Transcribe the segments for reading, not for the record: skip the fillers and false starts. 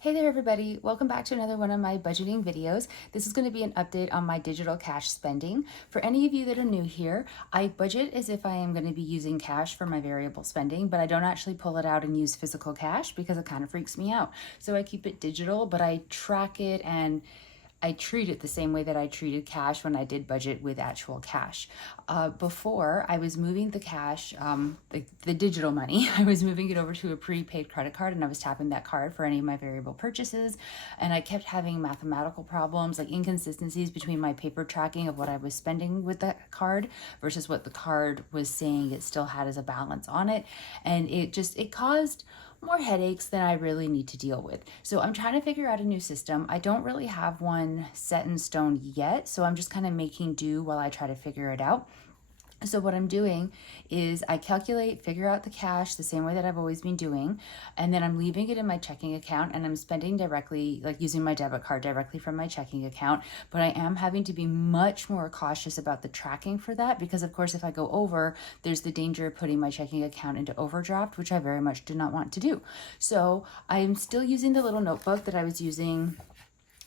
Hey there everybody, welcome back to another one of my budgeting videos. This is going to be an update on my digital cash spending. For any of you that are new here, I budget as if I am going to be using cash for my variable spending, but I don't actually pull it out and use physical cash because it kind of freaks me out. So I keep it digital, but I track it and I treat it the same way that I treated cash when I did budget with actual cash. Before, I was moving the cash, the digital money, I was moving it over to a prepaid credit card and I was tapping that card for any of my variable purchases. And I kept having mathematical problems, like inconsistencies between my paper tracking of what I was spending with that card versus what the card was saying it still had as a balance on it. And it caused more headaches than I really need to deal with. So I'm trying to figure out a new system. I don't really have one set in stone yet, so I'm just kind of making do while I try to figure it out. So what I'm doing is I figure out the cash the same way that I've always been doing, and then I'm leaving it in my checking account and I'm spending directly, like using my debit card directly from my checking account. But I am having to be much more cautious about the tracking for that because of course if I go over, there's the danger of putting my checking account into overdraft, which I very much do not want to do. So I'm still using the little notebook that I was using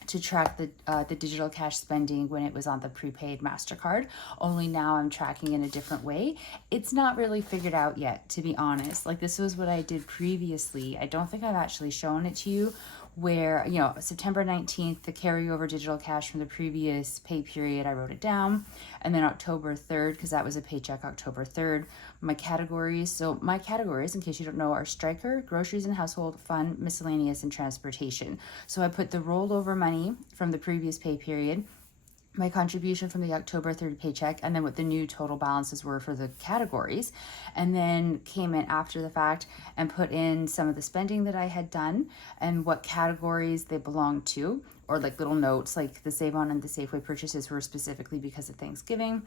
to track the digital cash spending when it was on the prepaid MasterCard, only now I'm tracking in a different way. It's not really figured out yet, to be honest. Like this was what I did previously. I don't think I've actually shown it to you where, September 19th, the carryover digital cash from the previous pay period, I wrote it down. And then October 3rd, because that was a paycheck October 3rd, my categories. So my categories, in case you don't know, are striker, groceries and household, fun, miscellaneous, and transportation. So I put the rollover money from the previous pay period, my contribution from the October 3rd paycheck, and then what the new total balances were for the categories, and then came in after the fact and put in some of the spending that I had done and what categories they belonged to, or like little notes, like the Save On and the Safeway purchases were specifically because of Thanksgiving.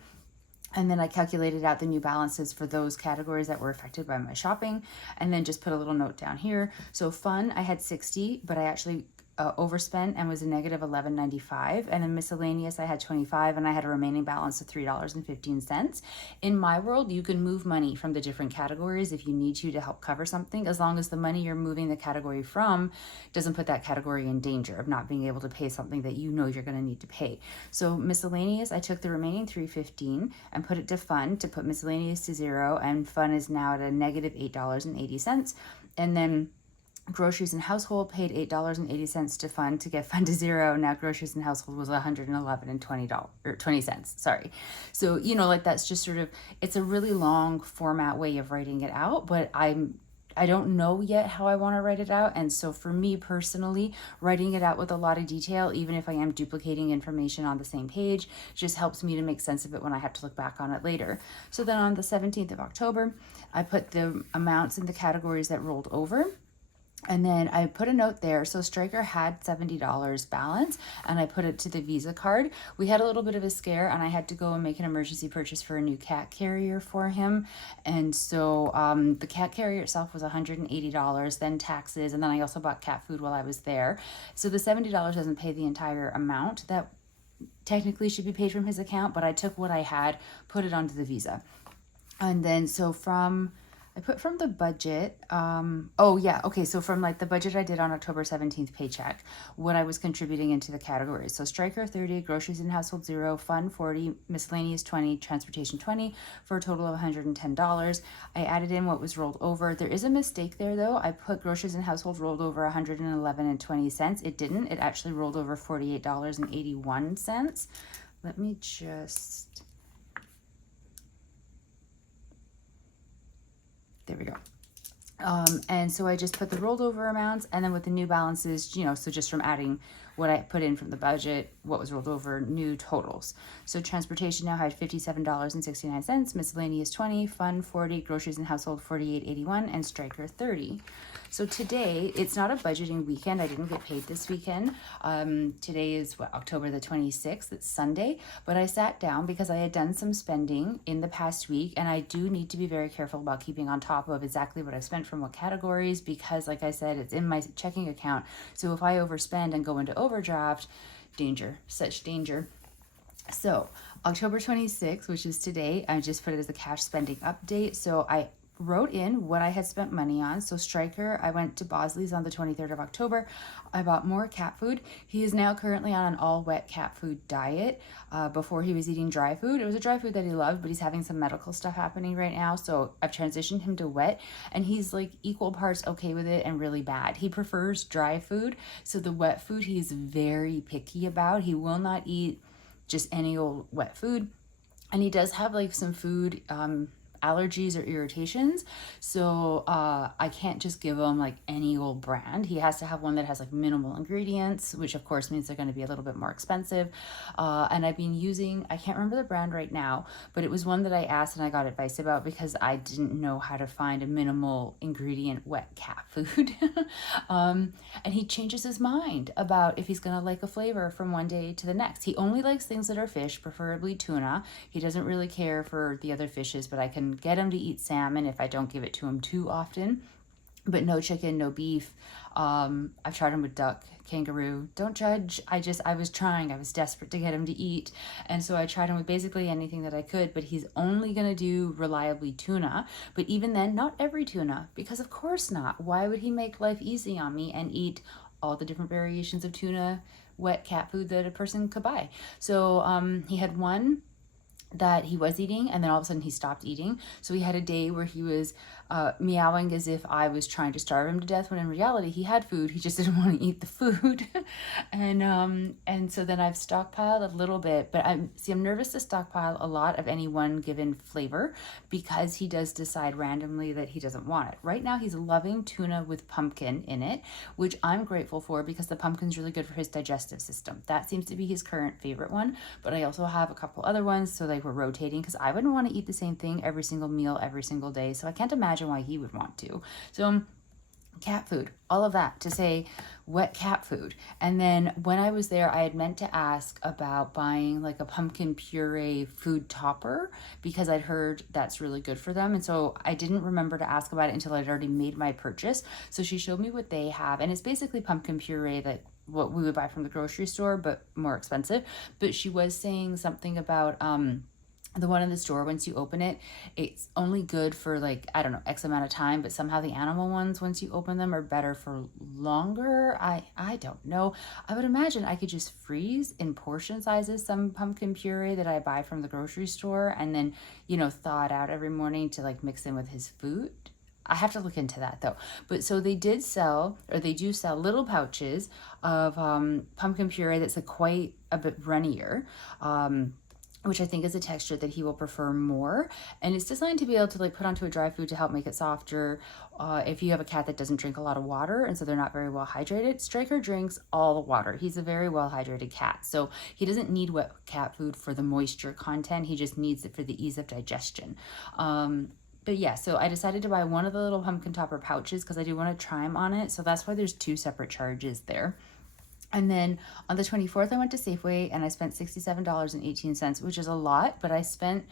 And then I calculated out the new balances for those categories that were affected by my shopping, and then just put a little note down here. So fun, I had 60, but I actually overspent and was a negative $11.95, and in miscellaneous I had 25 and I had a remaining balance of $3.15. In my world, you can move money from the different categories if you need to help cover something, as long as the money you're moving the category from doesn't put that category in danger of not being able to pay something that you know you're going to need to pay. So miscellaneous, I took the remaining $3.15 and put it to fun to put miscellaneous to zero, and fun is now at a negative $8.80. And then groceries and household paid $8.80 to fund to get fund to zero. Now groceries and household was $111.20 Sorry. So, that's just sort of, it's a really long format way of writing it out, but I don't know yet how I want to write it out. And so for me personally, writing it out with a lot of detail, even if I am duplicating information on the same page, just helps me to make sense of it when I have to look back on it later. So then on the 17th of October, I put the amounts in the categories that rolled over. And then I put a note there. So Striker had $70 balance and I put it to the Visa card. We had a little bit of a scare and I had to go and make an emergency purchase for a new cat carrier for him. And so the cat carrier itself was $180, then taxes. And then I also bought cat food while I was there. So the $70 doesn't pay the entire amount that technically should be paid from his account, but I took what I had, put it onto the Visa. And then I put from the budget, so from like the budget I did on October 17th paycheck, what I was contributing into the categories. So Striker 30, groceries and household 0, fun 40, miscellaneous 20, transportation 20, for a total of $110. I added in what was rolled over. There is a mistake there though. I put groceries and household rolled over $111.20. It didn't. It actually rolled over $48.81. Let me just... There we go. And so I just put the rolled over amounts, and then with the new balances, so just from adding what I put in from the budget, what was rolled over, new totals. So transportation now had $57.69, miscellaneous 20, fun 40, groceries and household 48.81, and Striker 30. So today, it's not a budgeting weekend. I didn't get paid this weekend. Today is October the 26th. It's Sunday, but I sat down because I had done some spending in the past week, and I do need to be very careful about keeping on top of exactly what I spent from what categories, because like I said, it's in my checking account. So if I overspend and go into overdraft, danger, such danger. So October 26th, which is today, I just put it as a cash spending update. So I wrote in what I had spent money on. So Striker, I went to Bosley's on the 23rd of October. I bought more cat food. He is now currently on an all wet cat food diet. Before he was eating dry food. It was a dry food that he loved, but he's having some medical stuff happening right now. So I've transitioned him to wet, and he's like equal parts okay with it and really bad. He prefers dry food. So the wet food he's very picky about. He will not eat just any old wet food. And he does have like some food allergies or irritations. So I can't just give him like any old brand. He has to have one that has like minimal ingredients, which of course means they're going to be a little bit more expensive. And I've been using, I can't remember the brand right now, but it was one that I asked and I got advice about because I didn't know how to find a minimal ingredient wet cat food. And he changes his mind about if he's going to like a flavor from one day to the next. He only likes things that are fish, preferably tuna. He doesn't really care for the other fishes, but I can get him to eat salmon if I don't give it to him too often, but no chicken, no beef. I've tried him with duck, kangaroo. Don't judge. I was trying. I was desperate to get him to eat. And so I tried him with basically anything that I could, but he's only going to do reliably tuna. But even then, not every tuna, because of course not. Why would he make life easy on me and eat all the different variations of tuna, wet cat food that a person could buy? So he had one that he was eating, and then all of a sudden he stopped eating. So he had a day where he was meowing as if I was trying to starve him to death, when in reality he had food, he just didn't want to eat the food. And so then I've stockpiled a little bit, but I'm nervous to stockpile a lot of any one given flavor because he does decide randomly that he doesn't want it. Right now he's loving tuna with pumpkin in it, which I'm grateful for because the pumpkin's really good for his digestive system. That seems to be his current favorite one, but I also have a couple other ones, so like we're rotating because I wouldn't want to eat the same thing every single meal every single day, so I can't imagine why he would want to. So cat food, all of that to say wet cat food. And then when I was there, I had meant to ask about buying like a pumpkin puree food topper because I'd heard that's really good for them. And so I didn't remember to ask about it until I'd already made my purchase. So she showed me what they have, and it's basically pumpkin puree that what we would buy from the grocery store, but more expensive. But she was saying something about the one in the store, once you open it, it's only good for like, I don't know, X amount of time, but somehow the animal ones, once you open them, are better for longer. I don't know. I would imagine I could just freeze in portion sizes some pumpkin puree that I buy from the grocery store and then, thaw it out every morning to like mix in with his food. I have to look into that though. But so they do sell little pouches of pumpkin puree that's like quite a bit runnier. Which I think is a texture that he will prefer more. And it's designed to be able to like put onto a dry food to help make it softer. If you have a cat that doesn't drink a lot of water and so they're not very well hydrated, Striker drinks all the water. He's a very well hydrated cat. So he doesn't need wet cat food for the moisture content. He just needs it for the ease of digestion. But yeah, so I decided to buy one of the little pumpkin topper pouches because I do want to try him on it. So that's why there's two separate charges there. And then on the 24th, I went to Safeway and I spent $67.18, which is a lot, but I spent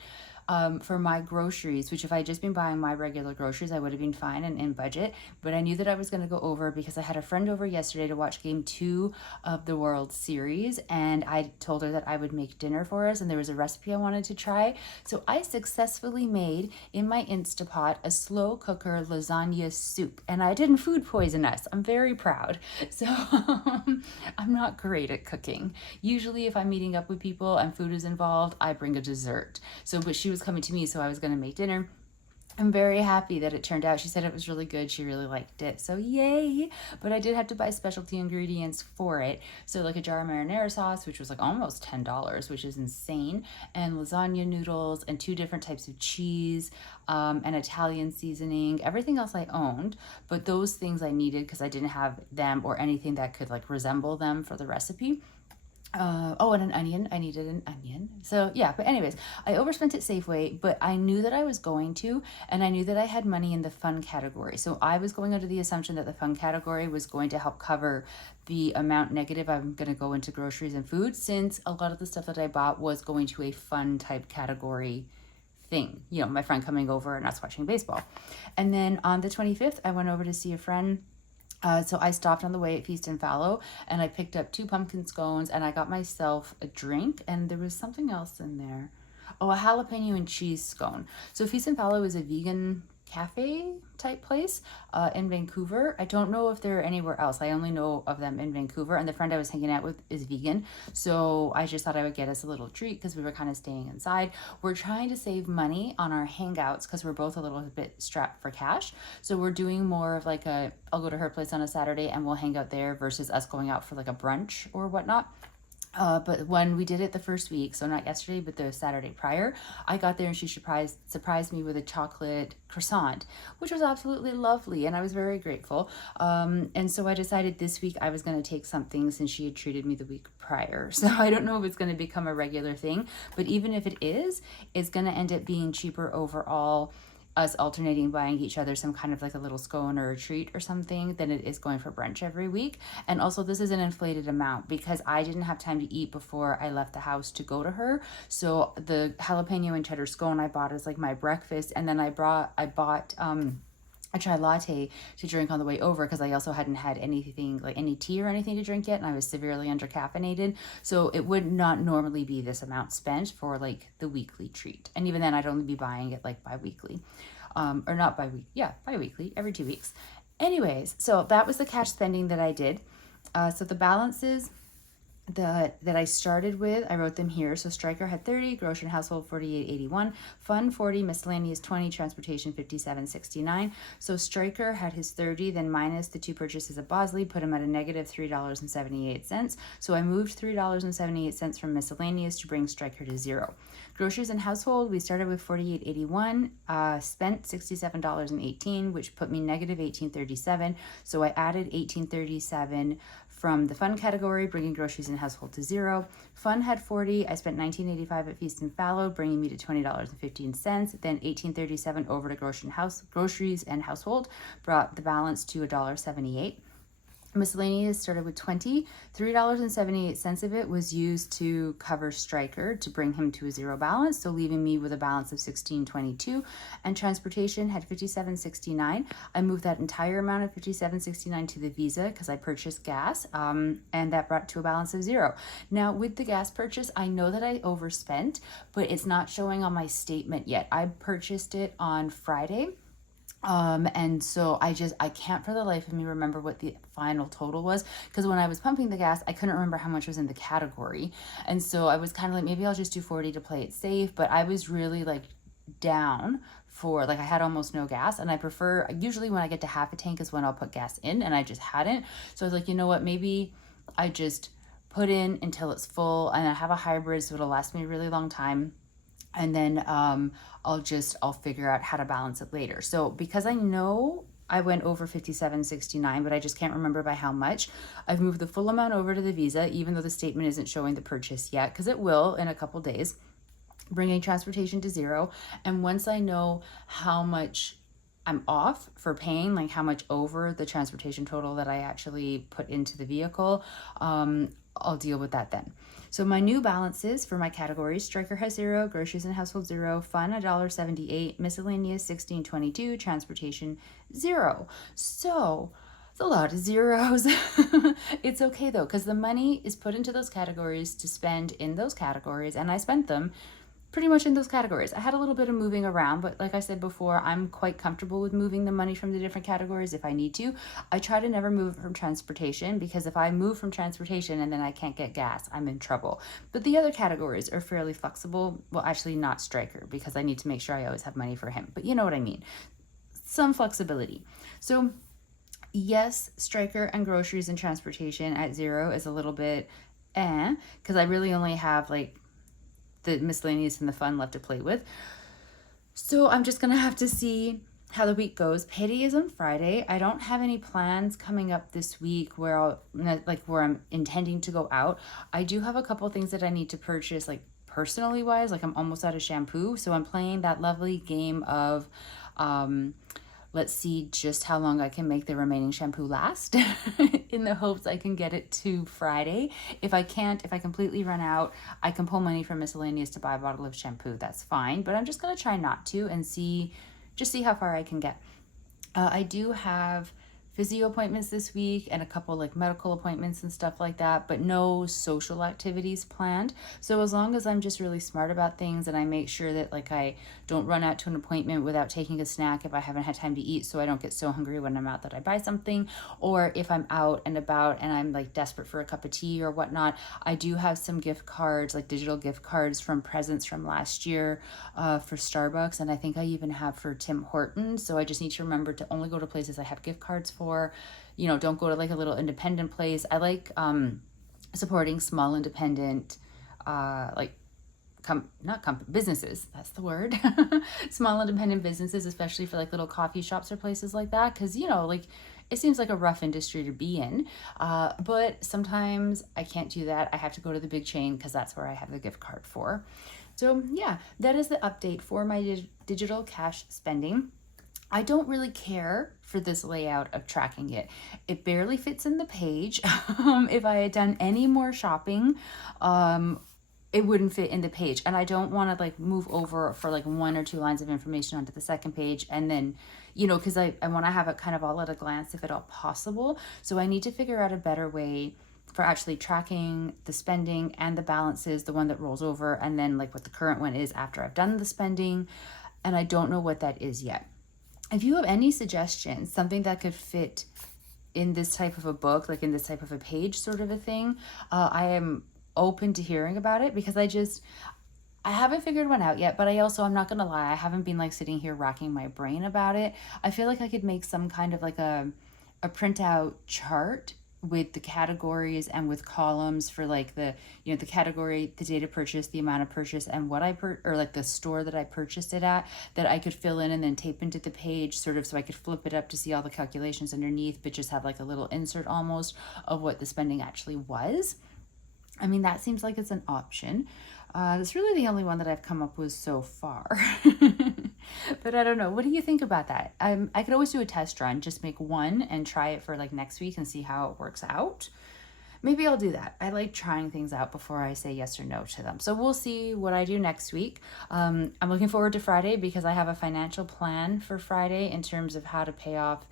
for my groceries, which if I had just been buying my regular groceries, I would have been fine and in budget. But I knew that I was going to go over because I had a friend over yesterday to watch game 2 of the World Series. And I told her that I would make dinner for us. And there was a recipe I wanted to try. So I successfully made in my Instapot a slow cooker lasagna soup. And I didn't food poison us. I'm very proud. So I'm not great at cooking. Usually if I'm meeting up with people and food is involved, I bring a dessert. But she was coming to me, so I was going to make dinner. I'm very happy that it turned out. She said it was really good. She really liked it. So yay. But I did have to buy specialty ingredients for it. So like a jar of marinara sauce, which was like almost $10, which is insane. And lasagna noodles and 2 different types of cheese, and Italian seasoning. Everything else I owned, but those things I needed because I didn't have them or anything that could like resemble them for the recipe. And an onion. I needed an onion. So yeah, but anyways, I overspent at Safeway, but I knew that I was going to, and I knew that I had money in the fun category. So I was going under the assumption that the fun category was going to help cover the amount negative I'm going to go into groceries and food, since a lot of the stuff that I bought was going to a fun type category thing. My friend coming over and us watching baseball. And then on the 25th, I went over to see a friend. So I stopped on the way at Feast and Fallow and I picked up 2 pumpkin scones and I got myself a drink, and there was something else in there. Oh, a jalapeno and cheese scone. So Feast and Fallow is a vegan cafe type place in Vancouver. I don't know if they're anywhere else. I only know of them in Vancouver, and the friend I was hanging out with is vegan. So I just thought I would get us a little treat because we were kind of staying inside. We're trying to save money on our hangouts because we're both a little bit strapped for cash. So we're doing more of like I'll go to her place on a Saturday and we'll hang out there versus us going out for like a brunch or whatnot. But when we did it the first week, so not yesterday, but the Saturday prior, I got there and she surprised me with a chocolate croissant, which was absolutely lovely, and I was very grateful. And so I decided this week I was going to take something since she had treated me the week prior. So I don't know if it's going to become a regular thing, but even if it is, it's going to end up being cheaper overall, us alternating buying each other some kind of like a little scone or a treat or something than it is going for brunch every week. And also this is an inflated amount because I didn't have time to eat before I left the house to go to her. So the jalapeno and cheddar scone I bought as like my breakfast, and then I bought a chai latte to drink on the way over because I also hadn't had anything like any tea or anything to drink yet, and I was severely undercaffeinated. So it would not normally be this amount spent for like the weekly treat. And even then I'd only be buying it like bi-weekly. Or not bi-weekly, every 2 weeks. Anyways, so that was the cash spending that I did. So the balances that I started with, I wrote them here. So Striker had 30, grocery and household 48.81, fun 40, miscellaneous 20, transportation 57.69. So Striker had his 30, then minus the 2 purchases of Bosley, put him at a negative $3.78. So I moved $3.78 from miscellaneous to bring Striker to 0. Groceries and household, we started with 48.81, spent $67.18, which put me negative 18.37. So I added 18.37 from the fun category, bringing groceries and household to 0. Fun had 40. I spent $19.85 at Feast and Fallow, bringing me to $20.15. Then $18.37 over to groceries and household, brought the balance to $1.78. Miscellaneous started with 20. $3.78 of it was used to cover Striker to bring him to a 0 balance, so leaving me with a balance of $16.22. And transportation had $57.69. I moved that entire amount of $57.69 to the Visa because I purchased gas, and that brought to a balance of 0. Now with the gas purchase, I know that I overspent, but it's not showing on my statement yet. I purchased it on Friday. And so I can't for the life of me remember what the final total was, because when I was pumping the gas, I couldn't remember how much was in the category. And so I was kind of like, maybe I'll just do 40 to play it safe, but I was really like down for like, I had almost no gas, and I prefer, usually when I get to half a tank is when I'll put gas in, and I just hadn't. So I was like, you know what, maybe I just put in until it's full, and I have a hybrid, so it'll last me a really long time. And then I'll figure out how to balance it later. So because I know I went over $57.69, but I just can't remember by how much, I've moved the full amount over to the Visa, even though the statement isn't showing the purchase yet, because it will in a couple days, bringing transportation to 0. And once I know how much I'm off for paying, like how much over the transportation total that I actually put into the vehicle, I'll deal with that then. So my new balances for my categories: Striker has 0, groceries and household 0, fun $1.78, miscellaneous $16.22, transportation 0. So it's a lot of zeros. It's okay though, because the money is put into those categories to spend in those categories, and I spent them pretty much in those categories. I had a little bit of moving around, but like I said before, I'm quite comfortable with moving the money from the different categories if I need to. I try to never move from transportation, because if I move from transportation and then I can't get gas, I'm in trouble. But the other categories are fairly flexible. Well, actually not Striker, because I need to make sure I always have money for him. But you know what I mean. Some flexibility. So yes, Striker and groceries and transportation at 0 is a little bit because I really only have like the miscellaneous and the fun left to play with. So I'm just gonna have to see how the week goes. Payday is on Friday. I don't have any plans coming up this week where I'm intending to go out. I do have a couple things that I need to purchase, like personally wise, like I'm almost out of shampoo. So I'm playing that lovely game of let's see just how long I can make the remaining shampoo last in the hopes I can get it to Friday. If I can't, if I completely run out, I can pull money from miscellaneous to buy a bottle of shampoo. That's fine, but I'm just going to try not to and see how far I can get. I do have physio appointments this week and a couple like medical appointments and stuff like that, but no social activities planned. So as long as I'm just really smart about things and I make sure that like I don't run out to an appointment without taking a snack if I haven't had time to eat, so I don't get so hungry when I'm out that I buy something, or if I'm out and about and I'm like desperate for a cup of tea or whatnot, I do have some gift cards, like digital gift cards from presents from last year for Starbucks, and I think I even have for Tim Hortons. So I just need to remember to only go to places I have gift cards for. You know, don't go to like a little independent place. I like supporting small independent like businesses, that's the word. Small independent businesses, especially for like little coffee shops or places like that, because you know, like it seems like a rough industry to be in, but sometimes I can't do that. I have to go to the big chain because that's where I have the gift card for. So yeah, that is the update for my digital cash spending. I don't really care for this layout of tracking it. It barely fits in the page. If I had done any more shopping, it wouldn't fit in the page. And I don't want to like move over for like 1 or 2 lines of information onto the second page. And then, you know, because I want to have it kind of all at a glance if at all possible. So I need to figure out a better way for actually tracking the spending and the balances, the one that rolls over, and then like what the current one is after I've done the spending. And I don't know what that is yet. If you have any suggestions, something that could fit in this type of a book, like in this type of a page sort of a thing, I am open to hearing about it, because I haven't figured one out yet, but I'm not gonna lie, I haven't been like sitting here racking my brain about it. I feel like I could make some kind of like a printout chart with the categories and with columns for like the, you know, the category, the date of purchase, the amount of purchase, and what or like the store that I purchased it at, that I could fill in and then tape into the page sort of, so I could flip it up to see all the calculations underneath, but just have like a little insert almost of what the spending actually was. I mean, that seems like it's an option. It's really the only one that I've come up with so far. But I don't know. What do you think about that? I could always do a test run, just make one and try it for like next week and see how it works out. Maybe I'll do that. I like trying things out before I say yes or no to them. So we'll see what I do next week. I'm looking forward to Friday because I have a financial plan for Friday in terms of how to pay off,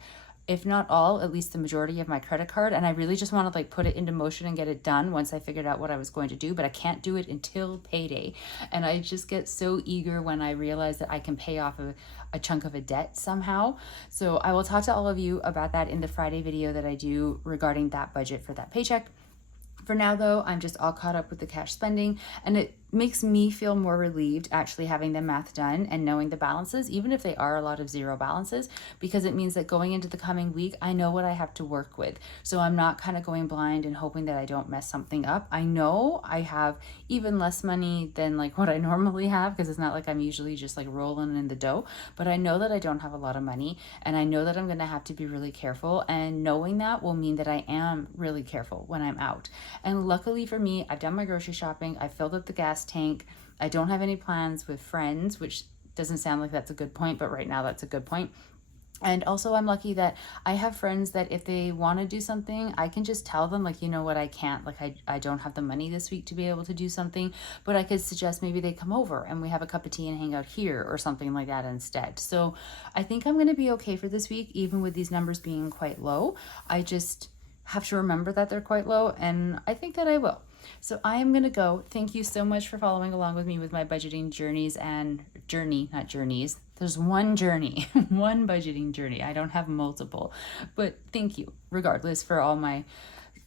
if not all, at least the majority of my credit card. And I really just want to like put it into motion and get it done once I figured out what I was going to do, but I can't do it until payday. And I just get so eager when I realize that I can pay off a chunk of a debt somehow. So I will talk to all of you about that in the Friday video that I do regarding that budget for that paycheck. For now though, I'm just all caught up with the cash spending, and it makes me feel more relieved actually having the math done and knowing the balances, even if they are a lot of zero balances, because it means that going into the coming week, I know what I have to work with. So I'm not kind of going blind and hoping that I don't mess something up. I know I have even less money than like what I normally have, because it's not like I'm usually just like rolling in the dough, but I know that I don't have a lot of money, and I know that I'm going to have to be really careful, and knowing that will mean that I am really careful when I'm out. And luckily for me, I've done my grocery shopping, I filled up the gas tank. I don't have any plans with friends, which doesn't sound like that's a good point, but right now that's a good point. And also I'm lucky that I have friends that if they want to do something, I can just tell them like, you know what, I can't, like I don't have the money this week to be able to do something, but I could suggest maybe they come over and we have a cup of tea and hang out here or something like that instead. So I think I'm going to be okay for this week, even with these numbers being quite low. I just have to remember that they're quite low, and I think that I will. So I am going to go. Thank you so much for following along with me with my budgeting journeys and not journeys. There's one journey, one budgeting journey. I don't have multiple, but thank you regardless for all my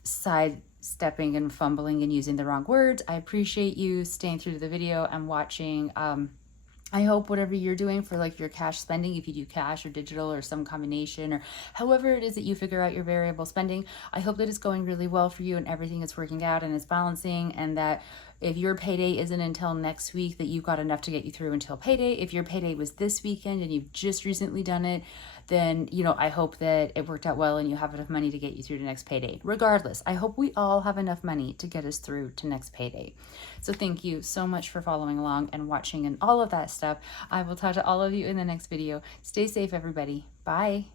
sidestepping and fumbling and using the wrong words. I appreciate you staying through the video and watching. I hope whatever you're doing for like your cash spending, if you do cash or digital or some combination, or however it is that you figure out your variable spending, I hope that it's going really well for you and everything is working out and is balancing, and that if your payday isn't until next week, that you've got enough to get you through until payday. If your payday was this weekend and you've just recently done it, then, you know, I hope that it worked out well and you have enough money to get you through to next payday. Regardless, I hope we all have enough money to get us through to next payday. So thank you so much for following along and watching and all of that stuff. I will talk to all of you in the next video. Stay safe, everybody. Bye.